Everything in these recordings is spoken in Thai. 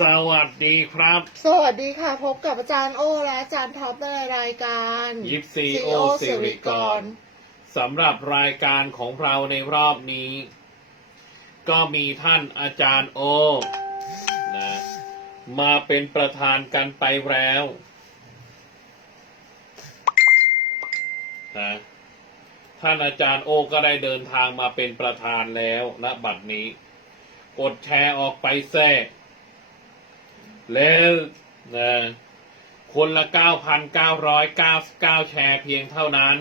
สวัสดีครับ สวัสดีค่ะ พบกับอาจารย์โอและอาจารย์ท็อปในรายการยิปซี CEO โอสิริกรสำหรับรายการของเราในรอบนี้ ก็มีท่านอาจารย์โอนะมาเป็นประธานกันไปแล้วนะท่านอาจารย์โอก็ได้เดินทางมาเป็นประธานแล้วณบัดนี้ กดแชร์ออกไปแท้ แล้วนะคนละ 9,999 แชร์เพียงเท่านั้น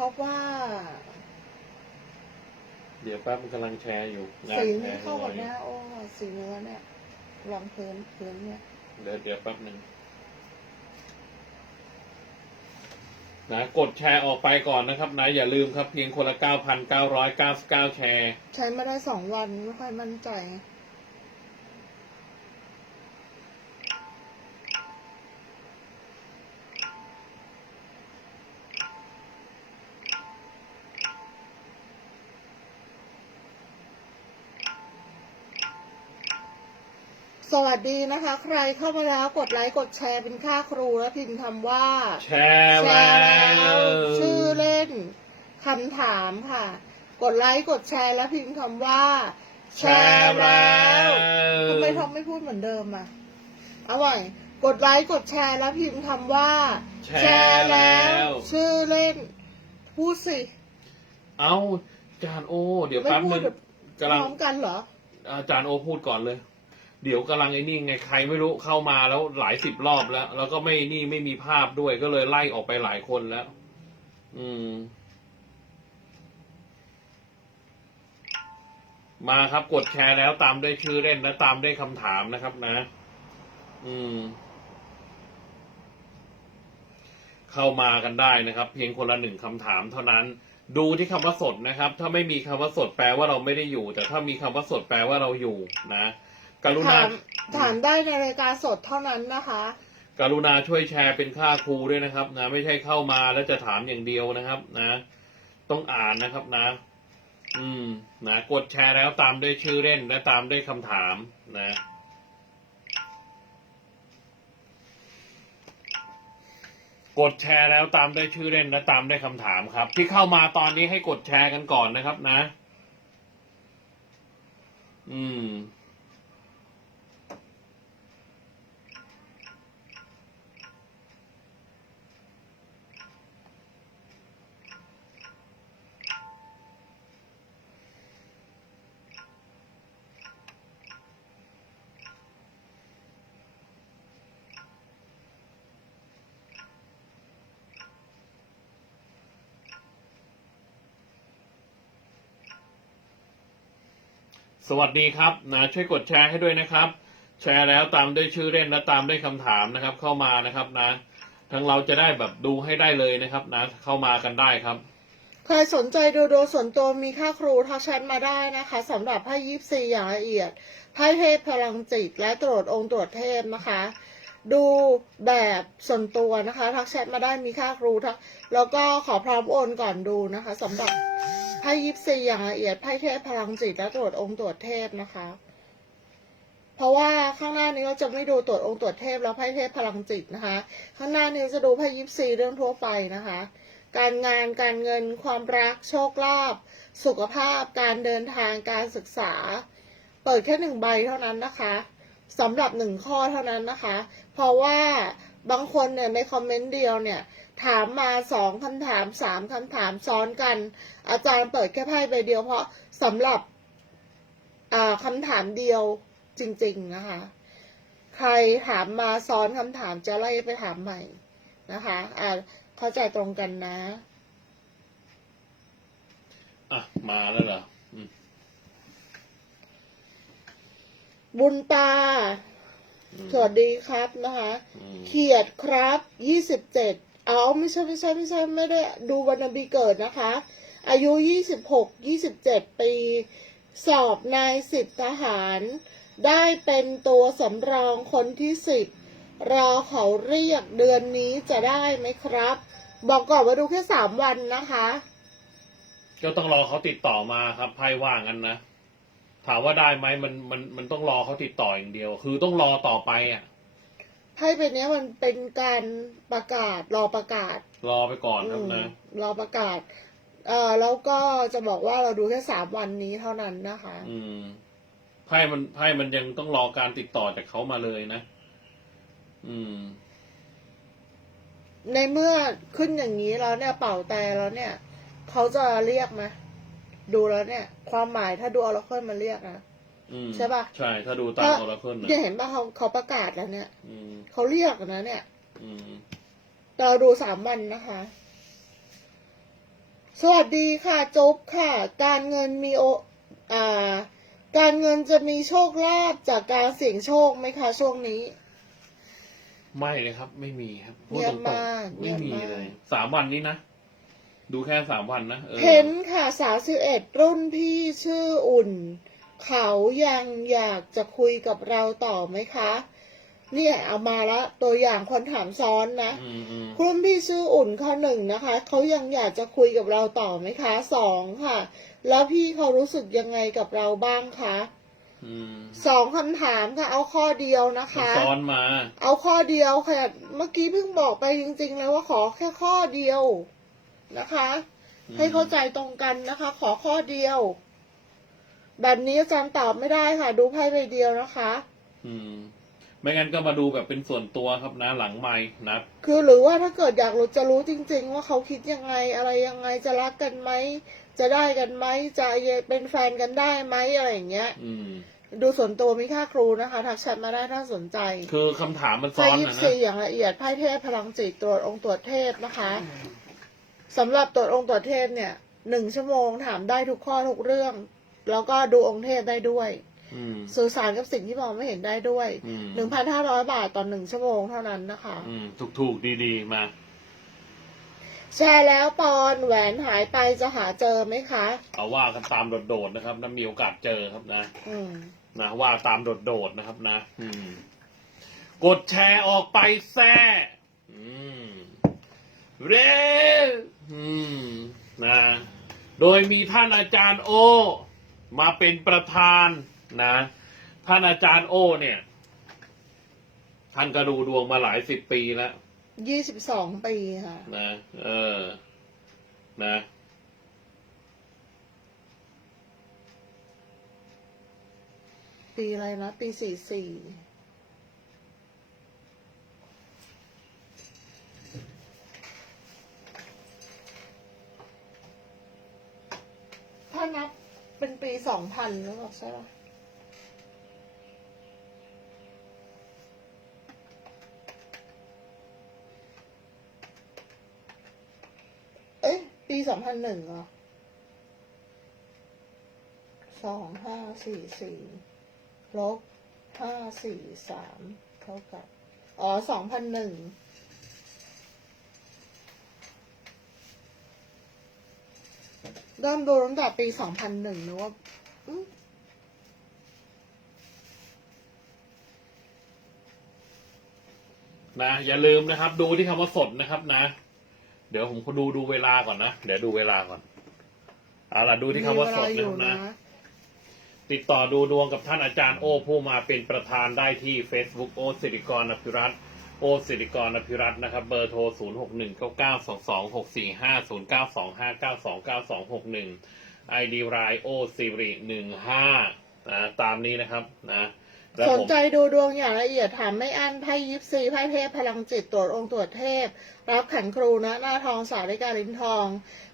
ท็อปว่า เดี๋ยวแป๊บมันกำลังแชร์อยู่งานสีแชนี้ร์เข้ากับหอยู่น้าโอ้สีเนื้อเนี่ยลองพื้นพื้นเนี่ยเดี๋ยวเดี๋ยวแป๊บหนึ่งนะกดแชร์ออกไปก่อนนะครับนะอย่าลืมครับเพียงคนละ 9,999 แชร์ ใช้มาได้สองวันไม่ค่อยมั่นใจ สวัสดีนะคะ ใครเข้ามาแล้วกดไลค์กดแชร์เป็นค่าครูและพิมพ์คำว่า แชร์แล้วชื่อเล่นคำถามค่ะ กดไลค์กดแชร์แล้วพิมพ์คำว่า แชร์แล้วทำไมทอมไม่พูดเหมือนเดิมอะเอาใหม่กดไลค์กดแชร์แล้วพิมพ์คำว่าแชร์แล้ว ชื่อเล่น พูดสิ เอาอาจารย์โอ เดี๋ยวไม่แป๊บพูหดนึงกำลังพร้อมกันเหรอ อาจารย์โอพูดก่อนเลย เดี๋ยวกำลังไอ้นี่ไงใครไม่รู้เข้ามาแล้วหลายสิบรอบแล้ว แล้วก็ไม่นี่ไม่มีภาพด้วยก็เลยไล่ออกไปหลายคนแล้ว อืม มาครับกดแชร์แล้วตามด้วยชื่อเล่นและตามด้วยคำถามนะครับนะ อืม เข้ามากันได้นะครับ เพียงคนละหนึ่งคำถามเท่านั้น ดูที่คำว่าสดนะครับ ถ้าไม่มีคำว่าสดแปลว่าเราไม่ได้อยู่ แต่ถ้ามีคำว่าสดแปลว่าเราอยู่นะ กรุณาถามถามได้ในรายการสดเท่านั้นนะคะ กรุณาช่วยแชร์เป็นค่าครูด้วยนะครับ นะ ไม่ใช่เข้ามาแล้วจะถามอย่างเดียวนะครับ นะ ต้องอ่านนะครับนะ อืม นะกดแชร์แล้วตามด้วยชื่อเล่นและตามด้วยคำถามนะกดแชร์แล้วตามด้วยชื่อเล่นและตามด้วยคำถามครับ ที่เข้ามาตอนนี้ให้กดแชร์กันก่อนนะครับนะ อืม สวัสดีครับนะช่วยกดแชร์ให้ด้วยนะครับ แชร์แล้วตามด้วยชื่อเล่นและตามด้วยคำถามนะครับ เข้ามานะครับนะทางเราจะได้แบบดูให้ได้เลยนะครับนะ เข้ามากันได้ครับใครสนใจดูโดยส่วนตัวมีค่าครูทักแชทมาได้นะคะสำหรับไพ่ยิปซีอย่างละเอียดไพ่เทพพลังจิต และตรวจองค์ตรวจเทพนะคะ ดูแบบส่วนตัวนะคะทักแชทมาได้มีค่าครูทักแล้วก็ขอพร้อมโอนก่อนดูนะคะสำหรับ ไพ่ยิปซีอย่างละเอียดไพ่เทพพลังจิตและตรวจองค์ตรวจเทพนะคะ เพราะว่าข้างหน้านี้เราจะไม่ดูตรวจองค์ตรวจเทพแล้วไพ่เทพพลังจิตนะคะ ข้างหน้านี้จะดูไพ่ยิปซีเรื่องทั่วไปนะคะ การงานการเงินความรักโชคลาภสุขภาพการเดินทางการศึกษา เปิดแค่หนึ่งใบเท่านั้นนะคะสำหรับหนึ่งข้อเท่านั้นนะคะ เพราะว่าบางคนเนี่ยในคอมเมนต์เดียวเนี่ย ถามมาสองคำถามสามคำถามซ้อนกัน อาจารย์เปิดแค่ไพ่ใบเดียวเพราะสำหรับอ่าคำถามเดียวจริง ๆ นะคะ ใครถามมาซ้อนคำถามจะไล่ไปถามใหม่นะคะอ่าเข้าใจตรงกันนะอะมาแล้วเหรออืมบุญตาอืมสวัสดีครับนะคะอืมเขียดครับยี่สิบเจ็ด อ๋อไม่ใช่ไม่ใช่ไม่ใช่ไม่ได้ดูวันนบีเกิดนะคะ อายุยี่สิบหกยี่สิบเจ็ดปี สอบนายสิบทหาร ได้เป็นตัวสำรองคนที่สิบรอเขาเรียกเดือนนี้จะได้ไหมครับ บอกก่อนว่าดูแค่สามวันนะคะ ก็ต้องรอเขาติดต่อมาครับไพ่ว่างั้นนะ ถามว่าได้ไหมมันมันมันต้องรอเขาติดต่ออย่างเดียว คือต้องรอต่อไปอะ ไพ่เป็นเนี้ยมันเป็นการประกาศรอประกาศรอไปก่อนครับนะอืมรอประกาศ เอ่อแล้วก็จะบอกว่าเราดูแค่สามวันนี้เท่านั้นนะคะ อืมไพ่มันไพ่มันยังต้องรอการติดต่อจากเขามาเลยนะ อืม ในเมื่อขึ้นอย่างนี้แล้วเนี่ยเป่าแต่แล้วเนี่ย เขาจะเรียกไหมดูแล้วเนี่ย ความหมายถ้าดูเอาแล้วค่อยมาเรียกนะ อืมใช่ปะ ใช่ ถ้าดูตามโอราเคิลนะเนี่ยเห็นป่ะเขาเขาประกาศแล้วเนี่ยอืมเขาเรียกนะเนี่ย อืมแต่เราดูสามวันนะคะ สวัสดีค่ะจุ๊บค่ะ การเงินมีโออ่า การเงินจะมีโชคลาภจากการเสี่ยงโชคไหมคะช่วงนี้ ไม่เลยครับ ไม่มีครับพูดเงียตบรงมากๆไม่มีเงียบมาก เลยสามวันนี้นะ ดูแค่สามวันนะเออเพนค่ะสาวสิบเอ็ดรุ่นพี่ชื่ออุ่น เขายังอยากจะคุยกับเราต่อไหมคะ เนี่ยเอามาละตัวอย่างคนถามซ้อนนะอืมอืมรุ่นพี่ชื่ออุ่นข้อหนึ่งนะคะเขายังอยากจะคุยกับเราต่อไหมคะสองค่ะ แล้วพี่เขารู้สึกยังไงกับเราบ้างคะอืมสองคำถามค่ะเอาข้อเดียวนะมันคะซ้อนมา เอาข้อเดียวค่ะ เมื่อกี้เพิ่งบอกไปจริงๆเลยว่าขอแค่ข้อเดียวนะคะอืมให้เข้าใจตรงกันนะคะ ขอข้อเดียว แบบนี้อาจารย์ตอบไม่ได้ค่ะ ดูไพ่ใบเดียวนะคะ อืม ไม่งั้นก็มาดูแบบเป็นส่วนตัวครับนะหลังไม้นะคือหรือว่าถ้าเกิดอยากรู้จะรู้จริง ๆ ว่าเขาคิดยังไงอะไรยังไงจะรักกันไหมจะได้กันไหมจะเป็นแฟนกันได้ไหมอะไรอย่างเงี้ย อืม ดูส่วนตัวมีค่าครูนะคะทักแชทมาได้ถ้าสนใจคือคำถามมันซ้ไพ่อนยิบนะนะซีอย่างละเอียดไพ่เทพพลังจิตตรวจองค์ตรวจเทพนะคะสำหรับตรวจองค์ตรวจเทพเนี่ยหนึ่งชั่วโมงถามได้ทุกข้อทุกเรื่อง แล้วก็ดูองค์เทพได้ด้วยอืมสื่อสารกับสิ่งที่มองไม่เห็นได้ด้วยอืมหนึ่งพันห้าร้อยบาทต่อหนึ่งชั่วโมงเท่านั้นนะคะอืมถูกถูกดีดีๆ มา แชร์แล้วปอนแหวนหายไปจะหาเจอไหมคะ เอาว่ากันตามโดดๆนะครับนะมีโอกาสเจอครับนะอืมนะว่าตามโดดๆนะครับนะอืมกดแชร์ออกไปแซ่อืมเร็วอืมนะ โดยมีท่านอาจารย์โอ มาเป็นประธานนะ ท่านอาจารย์โอเนี่ย ท่านก็ดูดวงมาหลายสิบปีแล้วยี่สิบสองปีค่ะ นะเออ นะปีอะไรนะปีสี่สี่ถ้านับ เป็นปีสองพันหรือเปล่าใช่ปะเอ้ยปีสองพันหนึ่งเหรอสองห้าสี่สี่ลบห้าสี่สามเท่ากับ อ๋อสองพันหนึ่ง เริ่มดูตั้งแต่ปีสองพันหนึ่งนะว่าอืมนะอย่าลืมนะครับ ดูที่คำว่าสดนะครับนะ เดี๋ยวผมดูดูเวลาก่อนนะ เดี๋ยวดูเวลาก่อนเอาล่ะดูที่คำว่าสดมีเวลนะครับนะนะ ติดต่อดูดวงกับท่านอาจารย์โอผู้มาเป็นประธานได้ที่ Facebook โอสิริกรอภิรัตน์ โอสิริกรอภิรัตน์นะครับ เบอร์โทร 0 6 1 9 9 2 2 6 4 5 0 9 2 5 9 2 9 2 6 1 ID รายโอสิริ15นะตามนี้นะครับนะแล้วสผนมใจดูดวงอย่างละเอียดถามไม่อั้นไพ่ยิปซีไพ่เทพพลังจิตตรวจองค์ตรวจเทพ รับขันครูนะหน้าทองสาริกาลิ้นทอง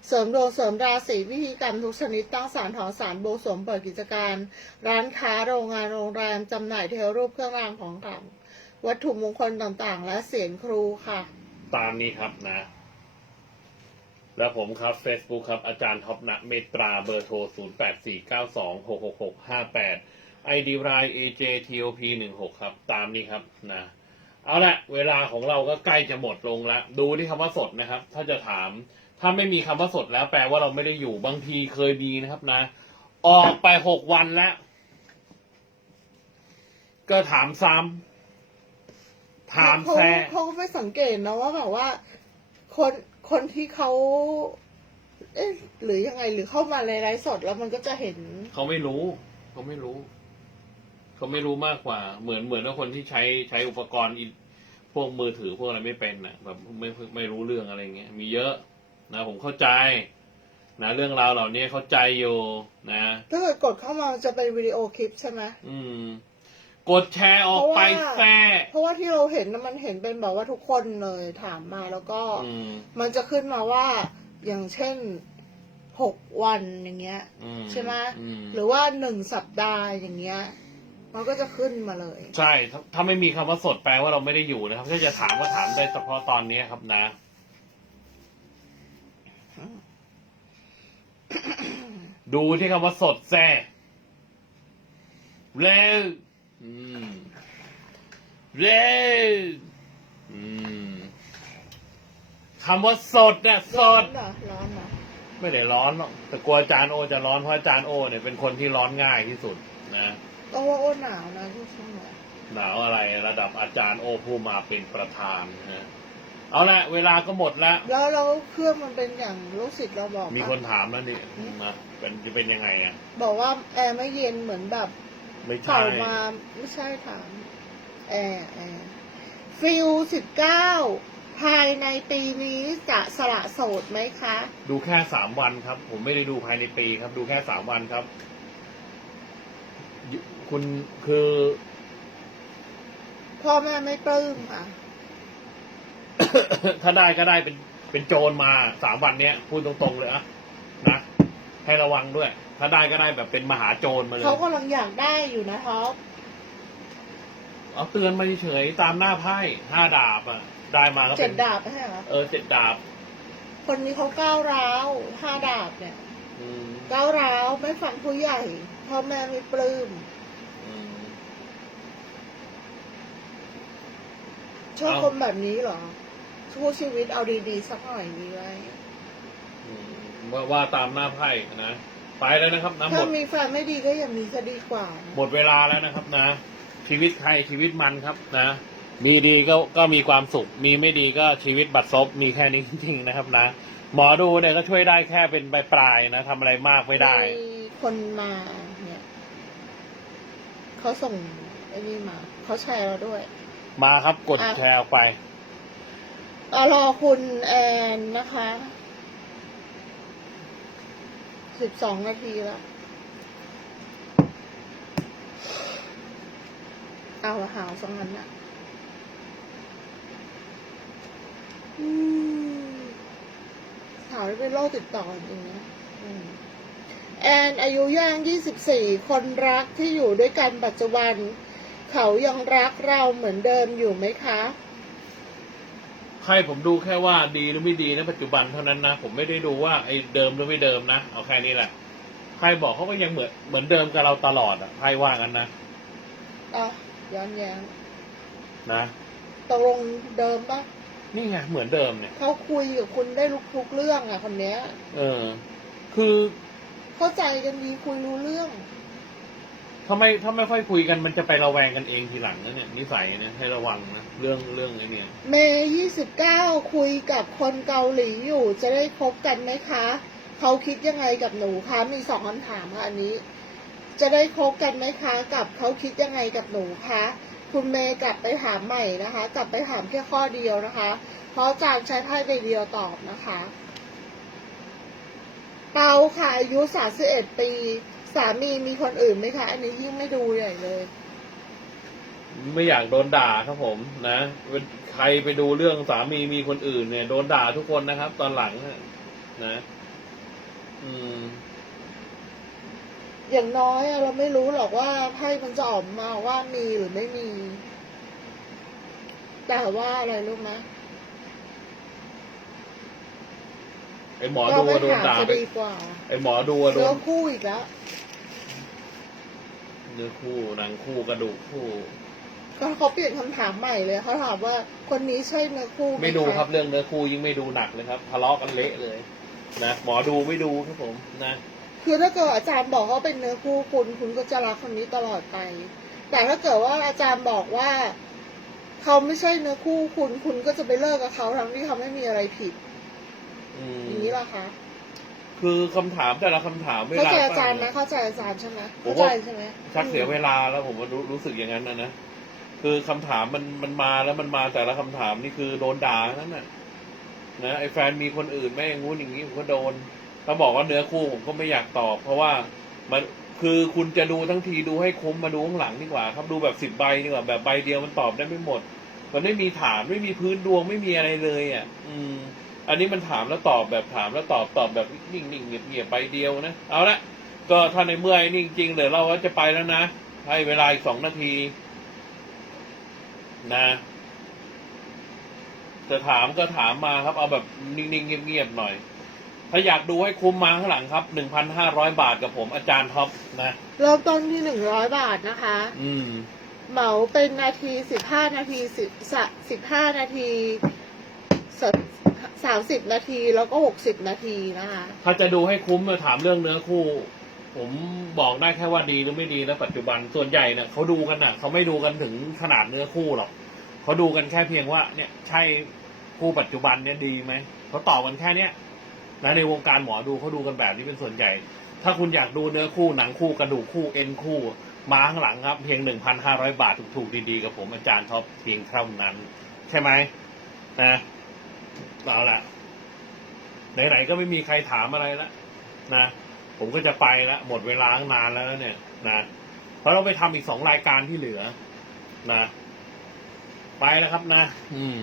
เสริมดวงเสริมราศีพิธีกรรมทุกชนิดตั้งสารถอนสารโบวงสรวงเปิดกิจการ ร้านค้าโรงงานโรงแรมจำหน่ายเทวรูปเครื่องรางของขลัง วัตถุมงคลต่างๆ และเสียงครูค่ะ ตามนี้ครับนะ แล้วผมครับ Facebook ครับ อาจารย์ท็อปณเมตราเบอร์โทร 0 8 4 9 2 6 6 6 5 8 ID ราย AJTOP 1 6ครับ ตามนี้ครับนะ เอาละเวลาของเราก็ใกล้จะหมดลงแล้ว ดูที่คำว่าสดนะครับ ถ้าจะถาม ถ้าไม่มีคำว่าสดแล้วแปลว่าเราไม่ได้อยู่บางทีเคยมีนะครับนะ ออกไปหกวันแล้ว ก็ถามซ้ำ ถามเขาแซ่เขาก็ไม่สังเกตนะว่าแบบว่า คนคนที่เขาเอ๊ะหรือยังไงหรือเข้ามาในไลฟ์สดแล้วมันก็จะเห็น เขาไม่รู้ เขาไม่รู้ เขาไม่รู้มากกว่า เหมือนเหมือนกับคนที่ใช้ใช้อุปกรณ์อินพวกมือถือพวกอะไรไม่เป็นนะแบบไม่ไม่รู้เรื่องอะไรเงี้ยมีเยอะนะผมเข้าใจนะเรื่องราวเหล่านี้เข้าใจอยู่นะถ้าเกิดกดเข้ามาจะเป็นวิดีโอคลิปใช่ไหมอืม กดแชร์ออกไปเพราะว่าแซ่เพราะว่าที่เราเห็นนะมันเห็นเป็นแบบว่าทุกคนเลยถามมาแล้วก็ อืม มันจะขึ้นมาว่าอย่างเช่นหกวันอย่างเงี้ย อืมใช่ไหม อืมหรือว่าหนึ่งสัปดาห์อย่างเงี้ย มันก็จะขึ้นมาเลย ใช่ถ้าถ้าไม่มีคำว่าสดแปลว่าเราไม่ได้อยู่นะครับ ถ้าจะถามก็ถามได้เฉพาะตอนนี้ครับนะ ดูที่คำว่าสดแซ่เร็ว อืมเร็วอืมคำว่าสดเนี่ยสร้อนดเหรอร้อนเหรอไม่ได้ร้อนหรอกแต่กลัวอาจารย์โอจะร้อนเพราะอาจารย์โอเนี่ยเป็นคนที่ร้อนง่ายที่สุดนะก็ว่าโอ้หนาวนะช่วงช่วงนี้หนาวอะไรระดับอาจารย์โอผู้มาเป็นประธานนะเอาละเวลาก็หมดแล้วแล้วแล้วเครื่องมันเป็นอย่างลูกศิษย์เราบอกมีปะคนถามแล้วนี่มาเป็นจะเป็นยังไงอะบอกว่าแอร์ไม่เย็นเหมือนแบบ ไม่ใช่ เป่ามาไม่ใช่ถามแอร์แอร์ฟิลสิบเก้าภายในปีนี้จะสละโสดไหมคะ ดูแค่สามวันครับ ผมไม่ได้ดูภายในปีครับ ดูแค่สามวันครับยุคุณคือ พ่อแม่ไม่ปลื้มอะ ถ้าได้ก็ได้เป็นเป็นโจรมาสามวันเนี้ยพูดตรงๆเลยอะนะ ให้ระวังด้วย ถ้าได้ก็ได้แบบเป็นมหาโจรมาเลยเขากำลังอยากได้อยู่นะท็อปเอาเตือนมาเฉยๆตามหน้าไพ่ห้าดาบอะ ได้มาก็เจ็เป็ดนดาบใช่เหรอเออเจ็ดดาบ คนนี้เขาก้าวร้าวห้าดาบเนี่ยอืมก้าวร้าวไม่ฟังผู้ใหญ่พ่อแม่ไม่ปลื้มอืมชอบเอาคนแบบนี้เหรอคู่ชีวิตเอาดีๆสักหน่อยดีไหมอืม ว่าว่าตามหน้าไพ่นะไปแล้วนะครับนะหมถ้าดมีแฟนไม่ดีก็อย่ามีจะดีกว่านะหมดเวลาแล้วนะครับนะ ชีวิตใครชีวิตมันครับนะ มีดีก็ก็มีความสุข มีไม่ดีก็ชีวิตบัดซบมีแค่นี้จริงๆนะครับนะ หมอดูเนี่ยก็ช่วยได้แค่เป็นปลายๆนะทำอะไรมากไม่ได้ มีคนมาเนี่ยเขาส่งไอ้นี่มาเขาแชร์เราด้วย มาครับกดอะแชร์ออกไปเอารอคุณแอนนะคะ สิบสองนาทีแล้ว เอาละหาวสังนั้นนะอืมสาวที่เป็นโรคติดต่อจริงนะแอนอายุย่าง24คนรักที่อยู่ด้วยกันปัจจุบัน เขายังรักเราเหมือนเดิมอยู่ไหมคะ ให้ผมดูแค่ว่าดีหรือไม่ดีในปัจจุบันเท่านั้นนะ ผมไม่ได้ดูว่าไอ้เดิมหรือไม่เดิมนะเอาแค่นี้แหละใครบอกเขาก็ยังเหมือนเหมือนเดิมกับเราตลอดอะใครว่ากันนะอะย้อนแย้งนะตกลงเดิมปะนี่ไงเหมือนเดิมเนี่ยเขาคุยกับคุณได้ลุกทุกเรื่องอะคนเนี้ย เออ คือเข้าใจกันดีคุยรู้เรื่อง ถ้าไม่ถ้าไม่ค่อยคุยกันมันจะไประแวงกันเองทีหลังนะเนี่ยนิสัยเนี่ยให้ระวังนะเรื่องเรื่องไอ้เนี่ย เมย์ยี่สิบเก้าคุยกับคนเกาหลีอยู่จะได้คบกันไหมคะ เขาคิดยังไงกับหนูคะมีสองคำถามค่ะอันนี้ จะได้คบกันไหมคะ กับเขาคิดยังไงกับหนูคะ คุณเมย์กลับไปถามใหม่นะคะ กลับไปถามแค่ข้อเดียวนะคะ เพราะจางใช้ไพ่ใบเดียวตอบนะคะ เปาค่ะอายุสามสิบเอ็ดปี สามีมีคนอื่นไหมคะ อันนี้ยิ่งไม่ดูใหญ่เลย ไม่อยากโดนด่าครับผมนะใครไปดูเรื่องสามีมีคนอื่นเนี่ย โดนด่าทุกคนนะครับ ตอนหลังอะนะ อืม อย่างน้อยอะเราไม่รู้หรอกว่าไพ่มันจะออกมาว่ามีหรือไม่มี แต่ว่าอะไรรู้ไหม ไอหมอเราดูไม่อะโดนถามด่าจะไป ดีกว่าไอหมอดูอะโดเรื่อนงคู่อีกแล้ว เนื้อคู่หนังคู่กระดูกคู่ ก็เขาเปลี่ยนคำถามใหม่เลยเขาถามว่าคนนี้ใช่เนื้อคู่หไม่ดูะครับเรื่องเนื้อคู่ยิ่งไม่ดูหนักเลยครับทะเลาะกันเละเลยนะหมอดูไม่ดูครับผมนะคือถ้าเกิดอาจารย์บอกว่าเป็นเนื้อคู่คุณ คุณก็จะรักคนนี้ตลอดไป แต่ถ้าเกิดว่าอาจารย์บอกว่าเขาไม่ใช่เนื้อคู่คุณ คุณก็จะไปเลิกกับเขาทั้งที่เขาไม่มีอะไรผิด อืมอย่าง นี้ล่ะคะคือคำถามแต่ละคำถามเวเข้าลาใจอาจารย์ไหมฟังเข้าใจอาจารย์ใช่ไหมผมเข้าว่าใจใช่ไหมชักเสียเวลาแล้วผมว่ารู้รู้สึกอย่างนั้นนะนะคือคำถามมันมันมาแล้วมันมาแต่ละคำถามนี่คือโดนด่าทั้งนั้นน่ะนะไอ้แฟนมีคนอื่นแม่งงู้นอย่างนี้ผมก็โดนถ้าบอกว่าเนื้อคู่ผมก็ไม่อยากตอบ เพราะว่ามันคือคุณจะดูทั้งทีดูให้คุ้มมาดูข้างหลังดีกว่า ครับดูแบบสิบใบดีกว่าแบบใบเดียวมันตอบได้ไม่หมด มันไม่มีฐานไม่มีพื้นดวงไม่มีอะไรเลยอะ อืม อันนี้มันถามแล้วตอบแบบถามแล้วตอบตอบแบบนิ่งๆเงียบๆใบเดียวนะ เอาละก็ถ้าในเมื่อไอ้นี่จริงๆเดี๋ยวเราก็จะไปแล้วนะ ให้เวลาอีกสองนาที นะจะถามก็ถามมาครับ เอาแบบนิ่งๆเงียบๆหน่อย ถ้าอยากดูให้คุ้มมาข้างหลังครับหนึ่งพันห้าร้อยบาทกับผมอาจารย์ท็อปนะเริ่มต้นที่หนึ่งร้อยบาทนะคะ อืม เหมาเป็นนาทีสิบห้านาทีสิบสิบห้านาทีส สามสิบนาทีแล้วก็หกสิบนาทีนะคะถ้าจะดูให้คุ้มมาถามเรื่องเนื้อคู่ ผมบอกได้แค่ว่าดีหรือไม่ดีแล้วปัจจุบันส่วนใหญ่เนี่ยเขาดูกันน่ะเขาไม่ดูกันถึงขนาดเนื้อคู่หรอกเขาดูกันแค่เพียงว่า เนี่ยใช่คู่ปัจจุบันเนี่ยดีไหมเขาตอบกันแค่เนี้ยนะในวงการหมอดูเขาดูกันแบบนี้เป็นส่วนใหญ่ ถ้าคุณอยากดูเนื้อคู่หนังคู่กระดูกคู่เอ็นคู่มาข้างหลังครับ เพียงหนึ่งพันห้าร้อยบาทถูกๆดีๆ กับผมอาจารย์ท็อปเพียงเท่านั้น ใช่ไหมนะ เอาละไหนๆก็ไม่มีใครถามอะไรแล้วนะผมก็จะไปแล้วหมดเวลาตั้งนานแล้วเนี่ยนะเพราะเราไปทำอีกสองรายการที่เหลือ นะ ไปแล้วครับนะ อืม